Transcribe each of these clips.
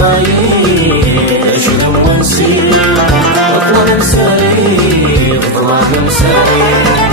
غايب أشد ونسير أطلع مساري أطلع مساري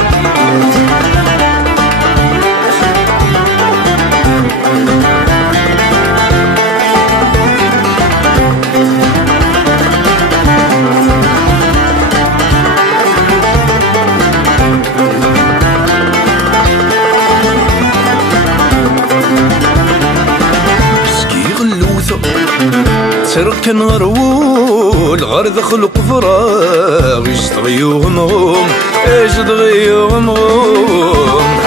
سرق نغرول غير دخل قفراغ يشتغيو غمغوم يشتغيو غمغوم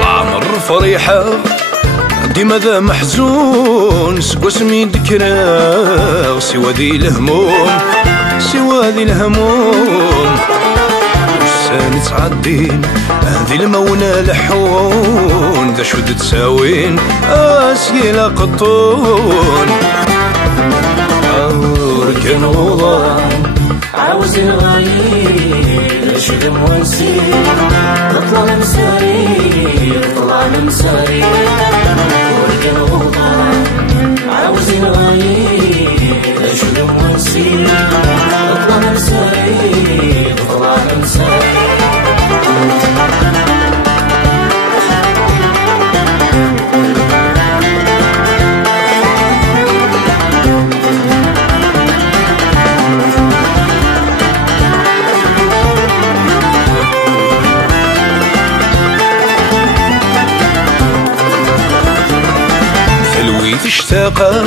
العمر فريحة ديما ذا محزون سقوس مين ذكراغ سوا ذي الهموم سوا ذي الهموم نتعدين هذي المونة لحون ذا شود تساوين أسيلة قطون وركن وضان عاوز الغايب أشد ونسير أطلع مساري أطلع مساري وركن وضان عاوز الغايب أشد ونسير أطلع مساري أطلع مساري تشتاق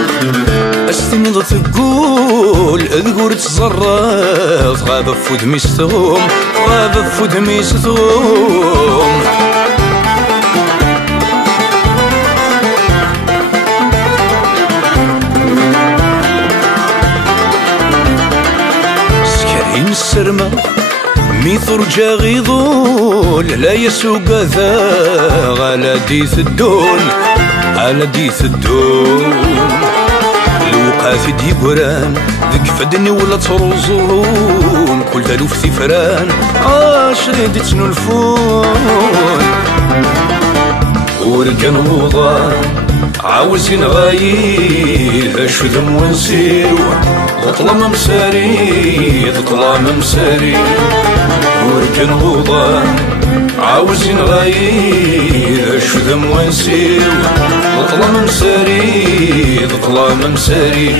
استنض تقول اذكر تزرط غاب فودمي ستغوم غاب فودمي ستغوم سكرين السرمة ميثور جا غيضول لا يسوق ذا غالا ديث الدون على ديث الدون الوقاف ديبران ذك فدني ولا تروزون كل تلوف ثفران عاشرين تنولفون وركن وضان عاوزين غايب أشذم ونسيو تطلع مساري تطلع مساري وركن وضان عاوزين غايب أشذم ونسيو تطلع مساري تطلع مساري